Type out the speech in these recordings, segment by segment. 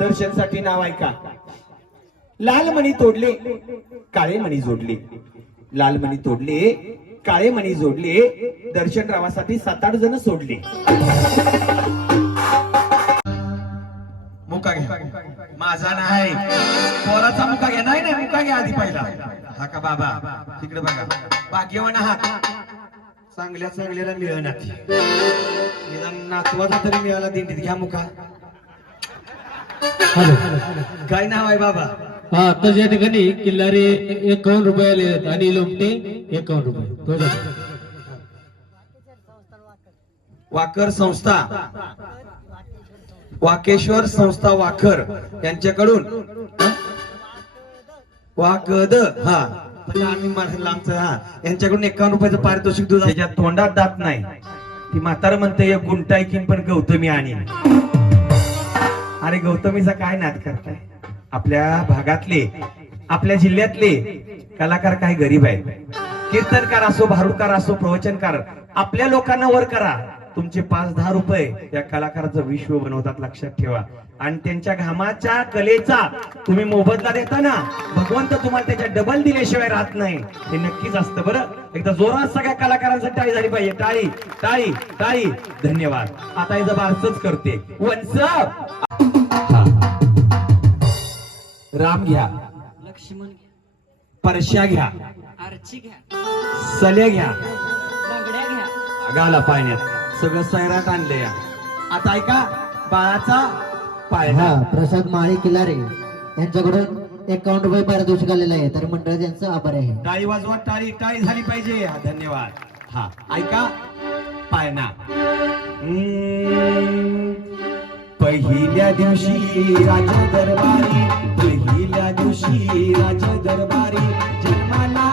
दर्शनसाठी नाव ऐका लाल मणी तोडले काळे मणी जोडले. लाल मणी तोडले काळे मणी जोडले दर्शन रावासाठी सात आठ जण सोडले. मुका घ्या. माझा नाही. पोराचा मुका घ्या. नाही नाही मुका घ्या आधी पहिला. हा का बाबा? तिकडे बघा. भाग्यवान आहात. चांगल्या चांगल्याला मिळणार नातवाचा तरी मिळाला दिंडीत. घ्या मुका. काय नाव आहे बाबा? हा आता या ठिकाणी किल्लारी एकावन्न रुपयाला आहेत आणि लोमटे एकावन्न रुपये. तो. वाकर संस्था. वाकेश्वर संस्था वाखर यांच्याकडून? वाकद हा. आम्ही लांबचं हा. यांच्याकडून एकावन्न रुपयाचं पारितोषिक दूध त्याच्या तोंडात दात नाही. ती म्हातार म्हणते एक गुंटाय किन पण गौतमी आणि अरे गौतमीचा काय नाद करताय? आपल्या भागातले आपल्या जिल्ह्यातले कलाकार काही गरीब आहेत. कीर्तनकार असो भारूडकार असो प्रवचनकार आपल्या लोकांना वर करा. तुमचे पाच दहा रुपये या कलाकाराचं विश्व बनवतात लक्षात ठेवा. आणि त्यांच्या घामाच्या कलेचा तुम्ही मोबदला देता ना भगवंत तुम्हाला त्याच्या डबल दिल्याशिवाय राहत नाही. हे नक्कीच असतं बरं. एकदा जोरात सगळ्या कलाकारांसाठी टाळी झाली पाहिजे. टाळी टाळी टाळी. धन्यवाद. आता हे जबारच करते. हा. राम घ्या. लक्ष्मण घ्या. परश्या घ्या. आरची घ्या. सल्या घ्या. घ्या. गाला पाण्यात सगळं सैराट आणले या आता ऐका बाळाचा हा प्रसाद माळी किल्लारे. यांच्याकडून एकावन्न रुपये पारितोषिक आलेलं आहे. तर मंडळ त्यांचं आभार आहे. टाळी वाजवा टाळी टाळी झाली पाहिजे. हा धन्यवाद. हा ऐका. पायना हम्म. पहिल्या दिवशी राजा दरबारी पहिल्या दिवशी राजा दरबारी जन्माला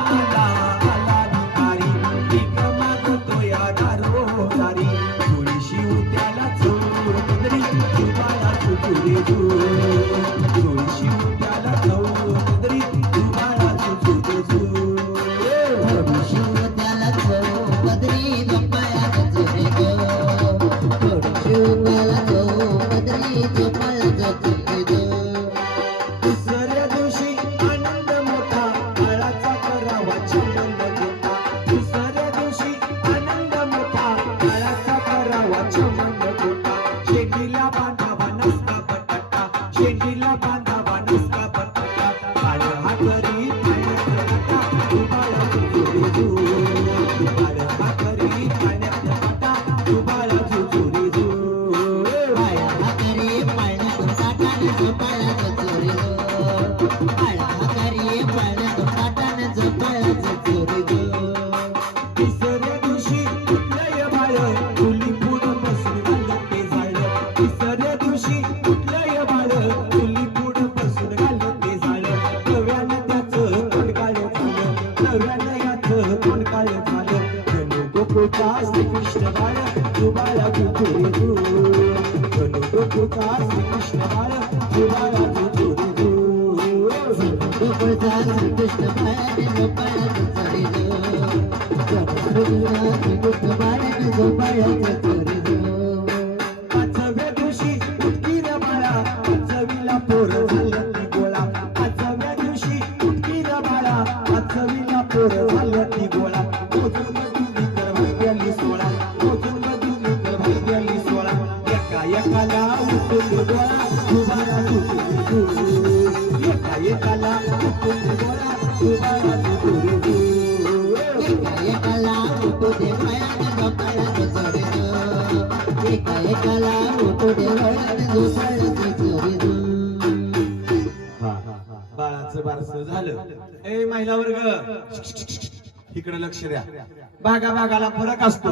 लक्ष द्या भागा भागाला फरक असतो.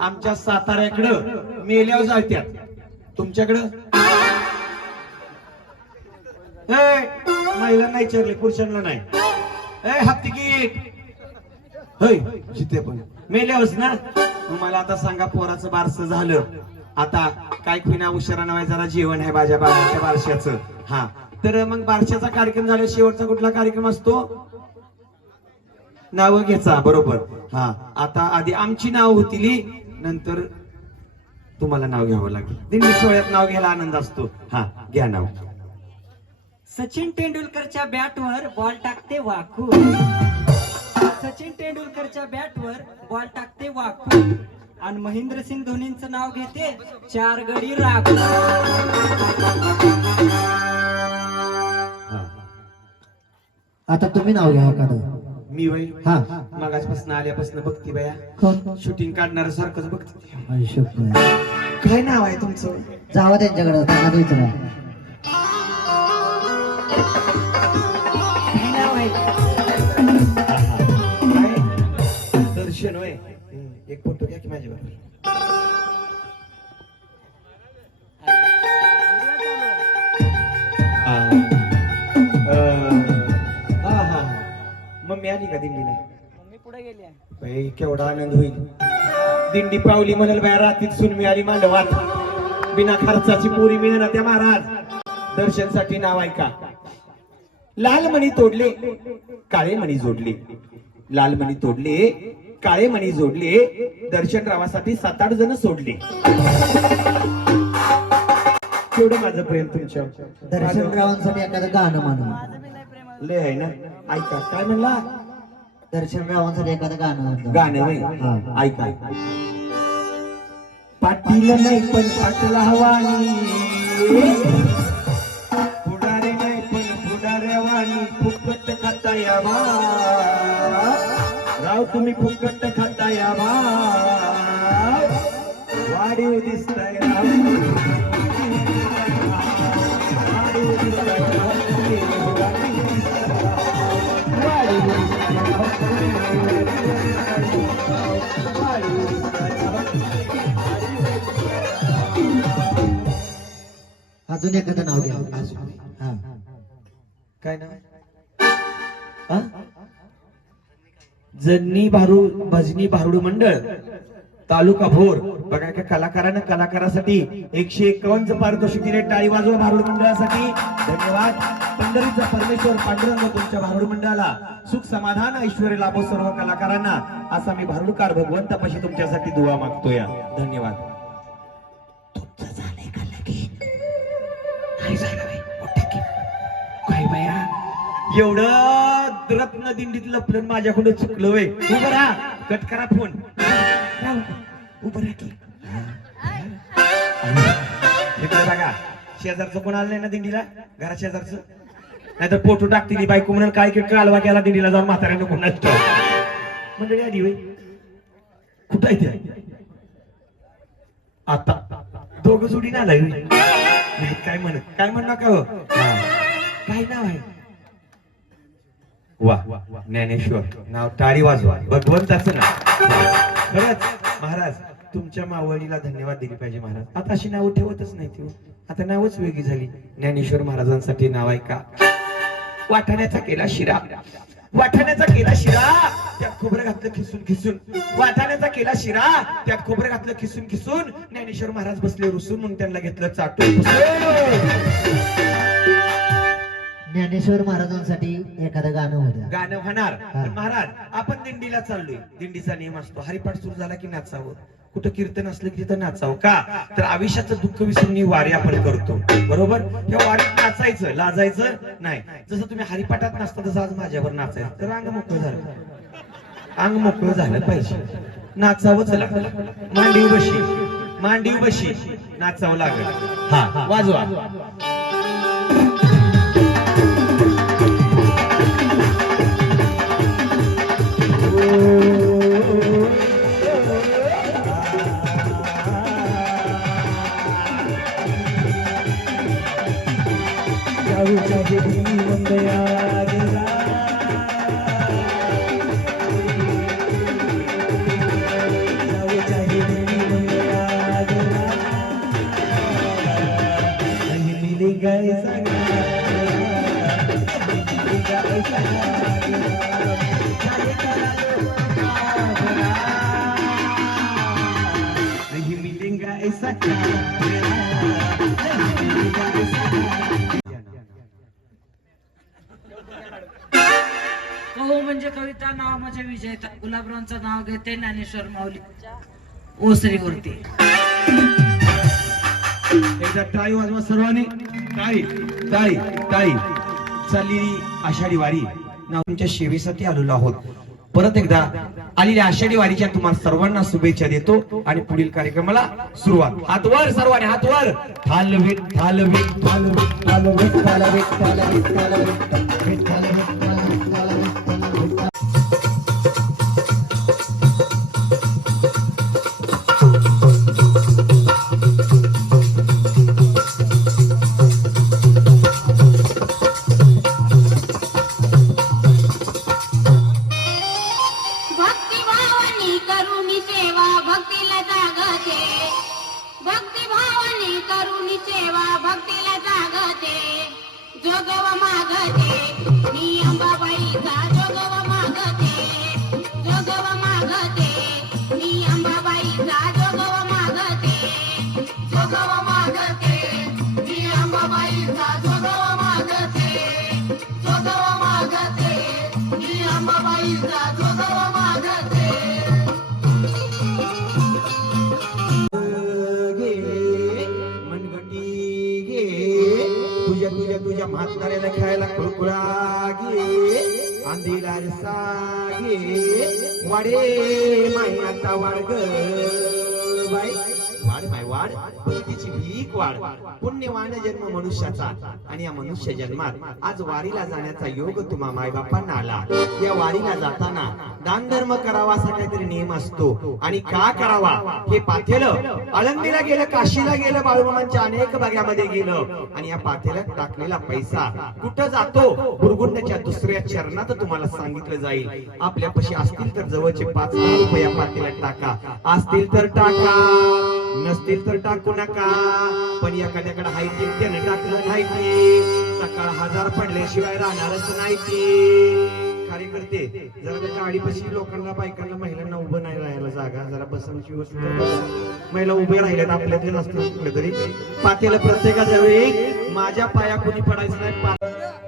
आमच्या साताऱ्याकडं मेल्यावर जात्यात तुमच्याकडं? महिलांना विचारले पुरुषांना नाही. ए हाफ तिकीट होय जिथे पण. मेल्यावरच ना? मला आता सांगा पोराचं बारस झालं. आता काय खुना उशिरा नव्हे जरा जेवण आहे माझ्या बाबांच्या बारशाचं हा. तर मग बारशाचा कार्यक्रम झाला शेवटचा कुठला कार्यक्रम असतो? नाव घ्यायचा बरोबर. हा. आता आधी आमची नाव होतील नंतर तुम्हाला नाव घ्यावं लागेल. दिंडी सोहळ्यात नाव घ्यायला आनंद असतो. हा घ्या नाव. सचिन तेंडुलकरच्या बॅटवर बॉल टाकते वाकू. सचिन तेंडुलकरच्या बॅटवर बॉल टाकते वाकू. आणि महेंद्रसिंग धोनींचं नाव घेते चार गडी राखू. आता तुम्ही नाव घ्या एखादं. मी वय हा. मागासपासून आल्यापासून बघती बाया. कोण शूटिंग काढणार सारखंच बघते. काय नाव आहे तुमचं? जावा त्यांच्याकडे काय नाव आहे? दर्शन वय एक फोटो घ्या की माझ्या आली का दिंडीला? मी पुढे गेली बाई केवढा आनंद होईल. दिंडी पावली म्हणाल बाया रात्रीत सून मिळाली मांडवात. बिना खर्चाची पोरी मिळेना त्या महाराज. दर्शनसाठी नाव ऐका. लाल मणी तोडले काळे मणी जोडले. लाल मणी तोडले काळे मणी जोडले. दर्शन रावासाठी सात आठ जण सोडले. केवढं माझं प्रेम तुमच्या? दर्शनरावांसाठी एखादं गाणं म्हणा लय आहे ना? ऐका काय म्हणला? दर्शनरावांसाठी एखादं गाणं. गाणं होय? हा. ऐका पाटील नाही पण पाटला हवानी पुढारे नाही पण पुढाऱ्यावानी फुकट खाता यावा राव तुम्ही फुकट खाता यावा वाढीव दिसताय राव. अजून एखादं नाव घ्या. हा. काय नाव? हा? जन्नी भारू भजनी भारुड मंडळ. तालुका भोर. बघा का कलाकारानं कलाकारासाठी एकशे एकावन्न पारितोषिक दिले टाळी वाजवा भारुड मंडळासाठी. धन्यवाद. पंढरीचा परमेश्वर पांडुरंग तुमच्या भारुड मंडळाला. सुख समाधान ऐश्वर लाभो सर्व कलाकारांना. असा मी भारुडकार भगवंतापाशी तुमच्यासाठी दुवा मागतोय. धन्यवाद. एवढं रत्न दिंडीत लपलं माझ्याकडे चुकलं वय उभं राहा. कट करा फोन. राव, उभं राहा की. इकडे बघा. शेजारचं कोण आलं नाही ना दिंडीला? घरा शेजारचं? नाहीतर फोटो टाकतील बायको म्हणून काय काय कालवा केला दिंडीला जाऊन म्हाताऱ्यानं कोण नसतो म्हणजे आधी वय कुठं आहे ते? आता. दोघं जोडी ना. नाही, काय म्हणत? काय म्हण नका हो. काय नाव आहे? वा. ज्ञानेश्वर. नाव टाळी वाजवा. भगवंताचं नाव. खरंच महाराज तुमच्या मावळीला धन्यवाद दिली पाहिजे महाराज. आता अशी नावं ठेवतच नाही ती हो. आता नावच वेगळी झाली. ज्ञानेश्वर महाराजांसाठी नाव आहे का वाटाण्याचा केला शिरा. वाटाण्याचा केला शिरा. त्यात खोबरं घातलं खिसून खिसून. वाटाण्याचा केला शिरा. त्यात खोबरं घातलं खिसून खिसून. ज्ञानेश्वर महाराज बसले रुसून म्हणून त्यांना घेतलं चाटून ज्ञानेश्वर महाराजांसाठी एखादं गाणं होतं गाणं होणार. पण महाराज आपण दिंडीला चाललोय. दिंडीचा नियम असतो हरिपाठ सुरू झाला की नाचावं. कुठं कीर्तन असलं की तिथं नाचावं का? तर आयुष्याचं दुःख विसरून ही वारी आपण करतो. बरोबर? या वारीत नाचायचं लाजायचं नाही. जसं तुम्ही हरिपाठात नाचता तसं आज माझ्यावर नाचायचं. तर अंग मोकळं झालं. अंग मोकळं झालं पाहिजे. नाचावंच लागलं. मांडीव बशी. मांडीव बशी. नाचावं लागलं. हा. वाजवा. म्हणजे कविता नाव माझ्या विजयता गुलाबरावांचं नाव घेते ज्ञानेश्वर माऊली ओसरीवरती एकदा टाळी वाजवा सर्वांनी टाळी टाळी टाळी चाललेली आषाढी वारी ना तुमच्या सेवेसाठी आलेलो आहोत परत एकदा आलेल्या आषाढी वारीच्या तुम्हाला सर्वांना शुभेच्छा देतो आणि पुढील कार्यक्रमाला सुरुवात हात वर सर्वांनी हात वर ठाल विठ्ठल विठ्ठल विठ्ठल विठ्ठल विठ्ठल विठ्ठल विठ्ठल विठ्ठल विठ्ठल ही करुणीचे वा भक्तीला जागते जोगव मागते. मी अंबाबाई जाते म्हाताऱ्याला खेळायला कुळकुळा घे आंधीला रसा घे वाडे माई आता बाई. वाढ माय भीक वाढ पुण्यवान जन्म मनुष्याचा आणि या मनुष्य जन्मात आज वारीला जाण्याचा योग तुम्हा मायबापांना आला. या वारीला जाताना दान धर्म करावा असा काहीतरी नियम असतो. आणि का करावा? हे पाथेल आळंदीला गेलं काशीला गेलं बाळूमामांच्या अनेक भागामध्ये गेलं. आणि या पाथेला टाकलेला पैसा कुठं जातो? बुरगुंडच्या दुसऱ्या चरणात तुम्हाला सांगितलं जाईल. आपल्यापाशी असतील तर जवळचे पाच दहा रुपये या पातेल्यात टाका. असतील तर टाका. नसतील तर टाकू नका. पण एखाद्याकडे हाय ते त्याने टाकलं माहिती सकाळ हजार पडल्याशिवाय राहणारच नाही ती. कार्यकर्ते जरा त्या गाडीपाशी लोकांना बायकांना महिलांना उभं नाही राहायला जागा. जरा बसण्याची व्यवस्था महिला उभ्या राहिल्यात आपल्यातले नसतील कुठे तरी पातेला प्रत्येकाच्या वेळी माझ्या पाया कोणी पडायचं नाही.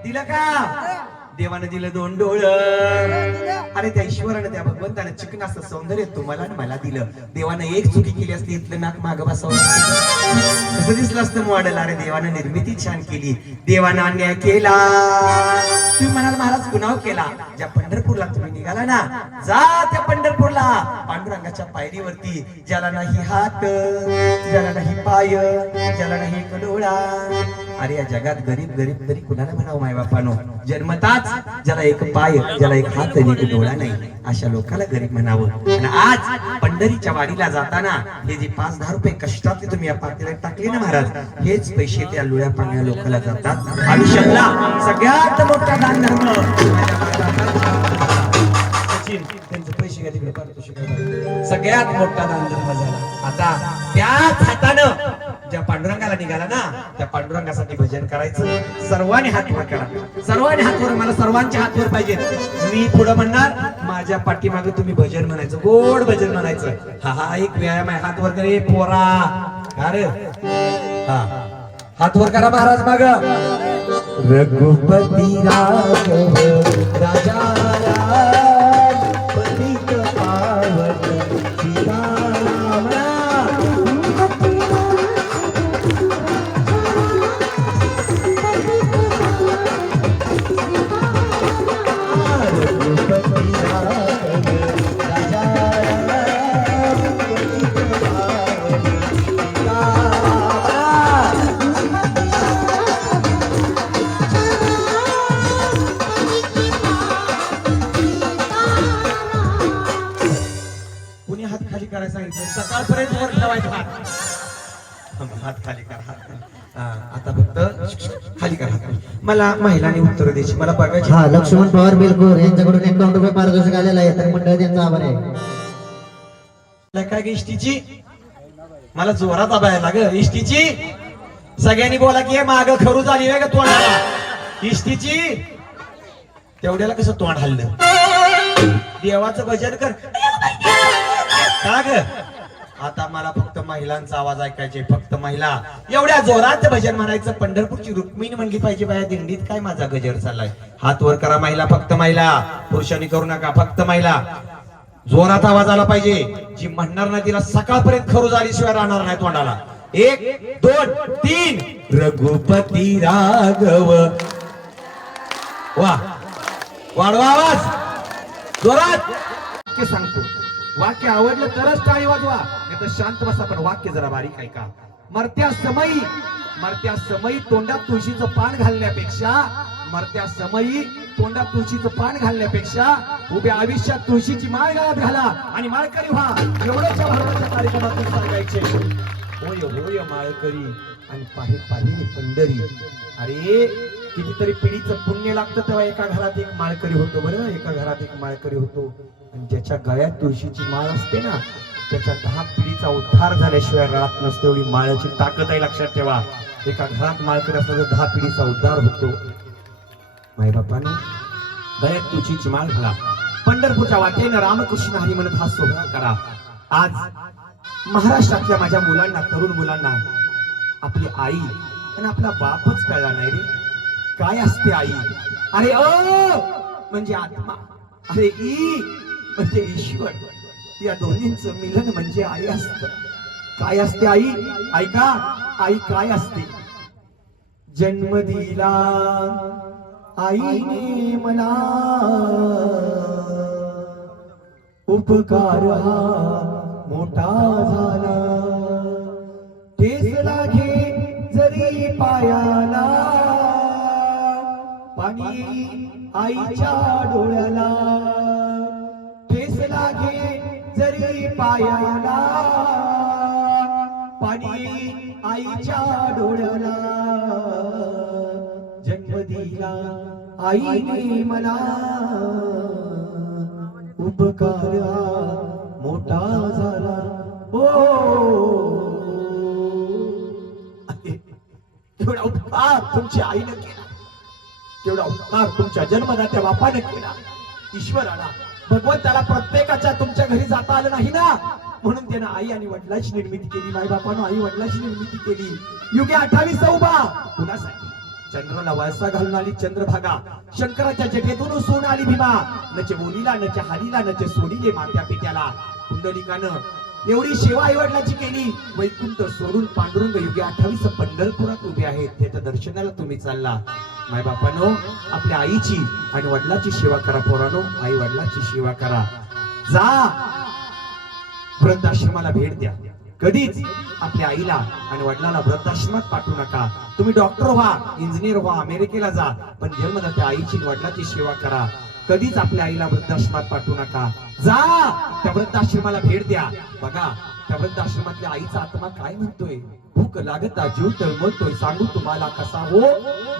दिलं का? देवानं दिलं दोन डोळ. आणि त्या ईश्वरानं त्या भगवंतानं चिकनाचं सौंदर्य तुम्हाला आणि मला दिलं. देवानं एक चुकी केली असती इथलं नाक माग बसवलं असतं. कसं दिसलं असतं मॉडेल अरे देवानं निर्मिती छान केली. देवानं अन्याय केला. तुम्ही म्हणाल महाराज गुन्हा केला. ज्या पंढरपूरला तुम्ही निघाला ना जा त्या पंढरपूरला. पांडुरंगाच्या पायरीवरती ज्याला नाही हात ज्याला नाही पाय ज्याला नाही कडोळा अरे या जगात गरीब गरीब तरी कुणाला म्हणावं माय बापानो जन्मताच ज्याला एक पाय ज्याला एक हात आणि एक डोळा नाही अशा लोकाला गरीब म्हणावं. आणि आज पंढरीच्या वाडीला जाताना हे जे पाच दहा रुपये कष्टातले तुम्ही या पातेल्यात टाकले ना महाराज हेच पैसे त्या लुळ्या पाण्या लोकाला जातात. आयुष्यातला सगळ्यात मोठा दान धर्म त्यांचे पैसे घ्या तिकडे सगळ्यात मोठा दान धर्म झाला. आता त्याच हातानं निघाला ना त्या पांडुरंगासाठी भजन करायचं. सर्वांनी हात वर करा. सर्वांनी हात वर मला सर्वांचे हात वर पाहिजे. मी पुढे म्हणणार माझ्या पाठीमागे तुम्ही भजन म्हणायचं गोड भजन म्हणायचं. हा हा एक व्यायाम आहे. हात वर करे पोरा. अरे हा. हात वर करा महाराज माग. रघुपती राघव राजा. मला महिलांनी उत्तर द्यायची. मला बघायची हा लक्ष्मण पवार बिलकुर यांच्याकडून एकावन्न रुपये पारितोषिक आलेलं आहे. तर मंडळ त्यांचा आभार आहे. काय इष्टीची? मला जोरात आबायला ग इष्टीची सगळ्यांनी बोला की माग खरू झाली आहे का तोंडाला. इष्टीची तेवढ्याला कसं तोंड हल्लं? देवाचं भजन कर. का ग? आता मला महिलांचा आवाज ऐकायचे फक्त महिला. एवढ्या जोरात भजन म्हणायचं. पंढरपूरची रुक्मिणी म्हणली पाहिजे बाया दिंडीत काय माझा गजर चाललाय? हात वर करा महिला फक्त महिला. पुरुषांनी करू नका फक्त महिला. जोरात आवाज आला पाहिजे. जी म्हणणार नाही तिला सकाळपर्यंत खरू झालीशिवाय राहणार नाही तोंडाला. एक दोन तीन. रघुपती राघव. वा वाढवा आवाज. जोरात. सांगतो. वाक्य आवडलं तरच टाळी वाजवा. तर शांत बसा पण वाक्य जरा बारीक ऐका. मरत्या समयी मरत्या समयी तोंडात तुळशीचं पान घालण्यापेक्षा मरत्या समयी तोंडात तुळशीचं पान घालण्यापेक्षा उभ्या आयुष्यात तुळशीची माळ गळ्यात घाला आणि माळकरी व्हा. एवढ्याच्या भरवच्या कार्यक्रमातून सांगायचे. होय होय माळकरी. आणि पाहि पाहिली पंढरी. अरे कितीतरी पिढीचं पुण्य लागतं तेव्हा एका घरात एक माळकरी होतो बरं. एका घरात एक माळकरी होतो. आणि ज्याच्या गळ्यात तुळशीची माळ असते ना त्याच्या दहा पिढीचा उद्धार झाल्याशिवाय राहत नसतो एवढी माळ्याची ताकद आहे लक्षात ठेवा. एका घरात माळकरी असला तर दहा पिढीचा उद्धार होतो. माई बापानो गळ्यात तुळशीची माळ घाला. पंढरपूरच्या वाटेनं रामकृष्ण हरी म्हणत हा सोहळा करा. आज महाराष्ट्रातल्या माझ्या मुलांना तरुण मुलांना आपली आई आणि आपला बापच कळला नाही रे. काय असते आई? अरे अ म्हणजे आत्मा. अरे ई! म्हणजे ईश्वर. या दोन्हींच मिलन म्हणजे आई असत. काय असते आई? ऐका आई काय असते? जन्म दिला आईने मला उपकार हा मोठा झाला. ठेस लागे जरी पायाला पाणी आईच्या डोळ्याला. ठेस लागे जरी पायाला पाणी आईच्या डोळ्याला जन्म दिला आईने मला. उपकार मोठा झाला. हो. तेवढा उपकार तुमच्या आईनं केला. तेवढा उपकार तुमच्या जन्मदात्या बापानं केला. ईश्वराला भगवंताला प्रत्येकाच्या तुमच्या घरी जाता आलं नाही ना? म्हणून त्यानं आई आणि वडिलाची निर्मिती केली. माई बापानं आई वडिलाची निर्मिती केली. युगे अठ्ठावीस उभा. कुणासाठी? चंद्राला वळसा घालून आली चंद्रभागा. शंकराच्या जटेतून सोन आली भीमा. नचे बोलीला नचे हालीला नचे सोडीले मात्या पित्याला. कुंडलिकानं एवढी सेवा आईवडिलाची केली. वैकुंठ सोडून पांडुरंग युगे अठ्ठावीस पंढरपुरात उभे आहेत. त्याच्या दर्शनाला तुम्ही चालला. माय बापानो आपल्या आईची आणि वडिलाची सेवा करा पोरानो. आई वडिलाची सेवा करा. जा. वृद्धाश्रमाला भेट द्या. कधीच आपल्या आईला आणि वडिलाला वृद्धाश्रमात पाठवू नका. तुम्ही डॉक्टर व्हा इंजिनियर व्हा अमेरिकेला जा. पण जन्मदात्या आईची वडिलाची सेवा करा. कधीच आपल्या आईला वृद्धाश्रमात पाठवू नका. जा! त्या वृद्धाश्रमाला भेट द्या. बघा त्या वृद्धाश्रमातल्या आईचा आत्मा काय म्हणतोय? भूक लागता जीव तळमळतोय सांगू तुम्हाला कसा हो?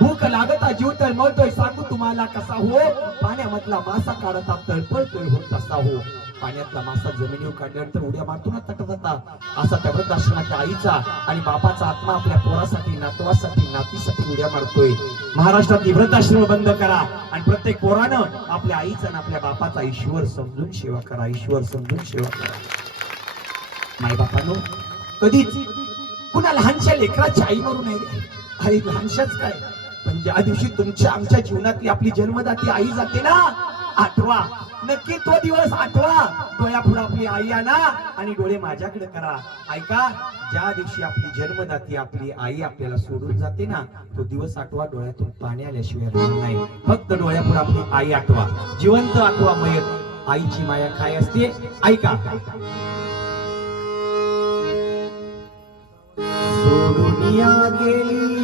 भूक लागता जीव तळमळतोय सांगू तुम्हाला कसा हो? पाण्यामधला मासा काढता तळपळतोय हो तसा हो. पाण्यातला मासा जमिनीवर काढल्यानंतर उड्या मारतो ना तट असा त्या वृद्धाश्रमाच्या आईचा आणि बापाचा आत्मा आपल्या पोरासाठी नातवासाठी नातीसाठी उड्या मारतोय. महाराष्ट्रात वृद्धाश्रम बंद करा आणि प्रत्येक पोरानं आपल्या आईचा आणि आपल्या बापाचा ईश्वर समजून सेवा करा. ईश्वर समजून सेवा करा. माय बापानो कधीच पुन्हा लहानशा लेकराची आई मरू नये अरे लहानशाच काय? पण ज्या दिवशी तुमच्या आमच्या जीवनातली आपली जन्मदाती आई जाते ना आठवा नक्की तो दिवस आठवा. डोळ्यापुढे आपली आई आणा आणि डोळे माझ्याकडे करा. ऐका ज्या दिवशी आपली जन्मदाती आपली आई आपल्याला सोडून जाते ना तो दिवस आठवा डोळ्यातून पाणी आल्याशिवाय राहणार नाही. फक्त डोळ्यापुढे आपली आई आठवा. जिवंत आठवा मयत. आईची माया काय असते? ऐका. सोडून या गेली.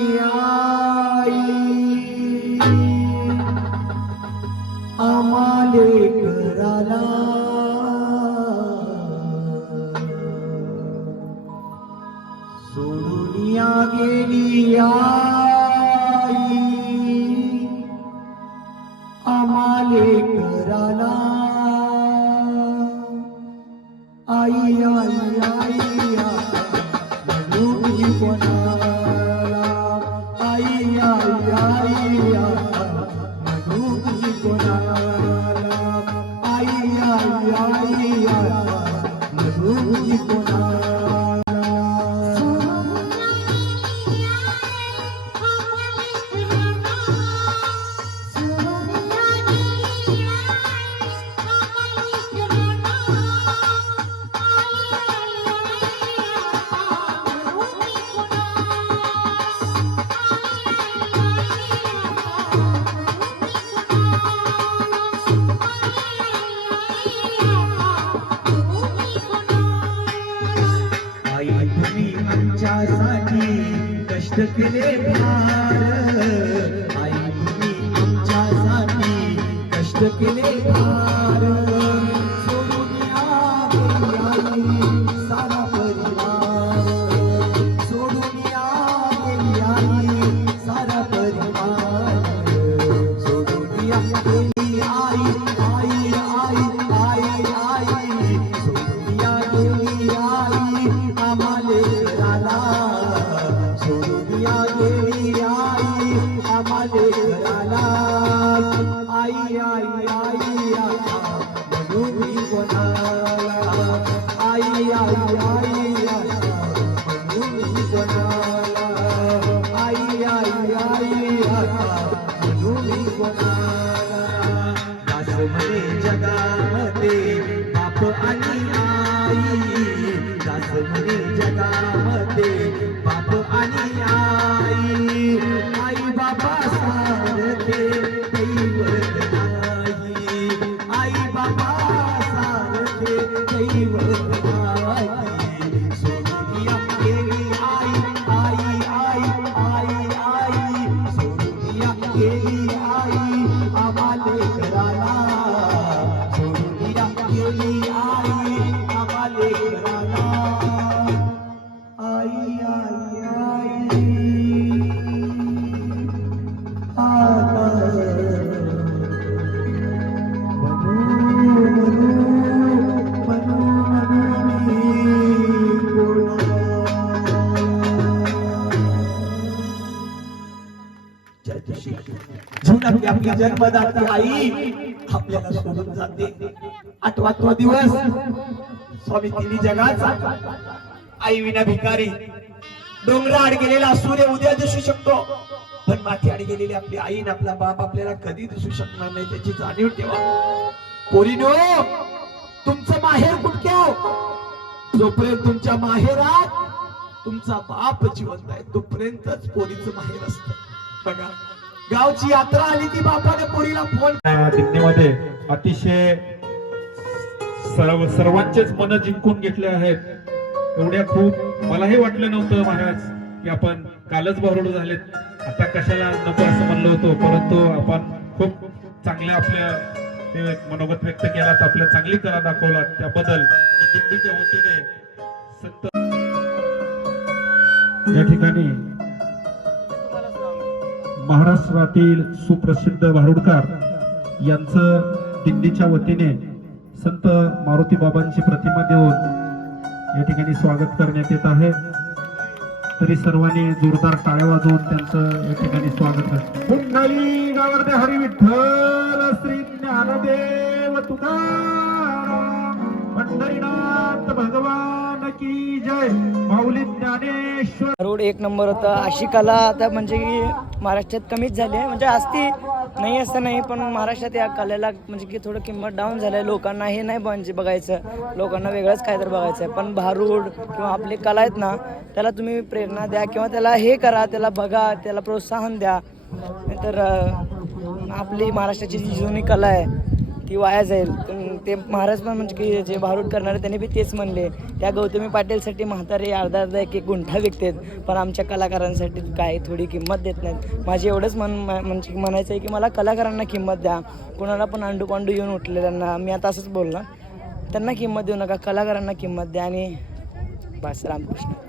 জীবন दास जगामध्ये बाप आणि आई आपली आपली जन्मदाती आई आपल्याला सोडून जाते. आठवा तो दिवस. स्वामी तिन्ही जगाचा आई विना भिकारी. डोंगराआड गेलेला सूर्य उद्या दिसू शकतो. पण माथी आड गेलेली आपली आई ना आपला बाप आपल्याला कधी दिसू शकणार नाही त्याची जाणीव ठेवा. पोरीनो तुमचं माहेर कुठक्या जोपर्यंत तुमच्या माहेरात तुमचा बाप जिवंत आहे तोपर्यंतच पोरीचं माहेर असत. बघा. गावची यात्रा आली की बापाने पोरीला फोन या अतिशय सर्व सर्वांचेच मन जिंकून घेतले आहेत. एवढ्या खूप मलाही वाटलं नव्हतं महाराज की आपण कालच बरोड झालेत. आता कशाला नको असं म्हणलं होतो परंतु आपण खूप चांगल्या आपल्या मनोगत व्यक्त केलात आपल्या चांगली कला दाखवलात. त्याबद्दल दिंडीच्या वतीने संत या ठिकाणी महाराष्ट्रातील सुप्रसिद्ध भारुडकार यांचं दिंडीच्या वतीने संत मारुती बाबांची प्रतिमा देऊन या ठिकाणी स्वागत करण्यात येत आहे. तरी सर्वांनी जोरदार टाळ्या वाजवून त्यांचं या ठिकाणी स्वागत आहे. कुंडली गावर्धे हरी विठ्ठल श्री ज्ञानदेव तुकाराम पंढरीनाथ भगवान. की जय माऊली ज्ञानेश्वर. रोड एक नंबर होता. अशी कला आता म्हणजे की महाराष्ट्रात कमीच झाली आहे. म्हणजे असती नाही असं नाही पण महाराष्ट्रात या कलेला म्हणजे की थोडं किंमत डाऊन झालं आहे. लोकांना हे नाही म्हणजे बघायचं. लोकांना वेगळंच काहीतरी बघायचं आहे. पण भारूड किंवा आपली कला आहेत ना त्याला तुम्ही प्रेरणा द्या किंवा त्याला हे करा त्याला बघा त्याला प्रोत्साहन द्या. तर आपली महाराष्ट्राची जी जुनी कला आहे ती वाया जाईल ते महाराज पण म्हणजे की जे भारूड करणारे त्यांनी बी तेच म्हणले. त्या गौतमी पाटीलसाठी म्हातारे अर्धा अर्धा एक एक गुंठा विकतात. पण आमच्या कलाकारांसाठी काय थोडी किंमत देत नाहीत. माझे एवढंच मन म्हणजे म्हणायचं आहे की मला कलाकारांना किंमत द्या. कोणाला पण अंडू पांडू येऊन उठलेल्यांना मी आता असंच बोलणार. त्यांना किंमत देऊ नका कलाकारांना किंमत द्या आणि बस रामकृष्ण.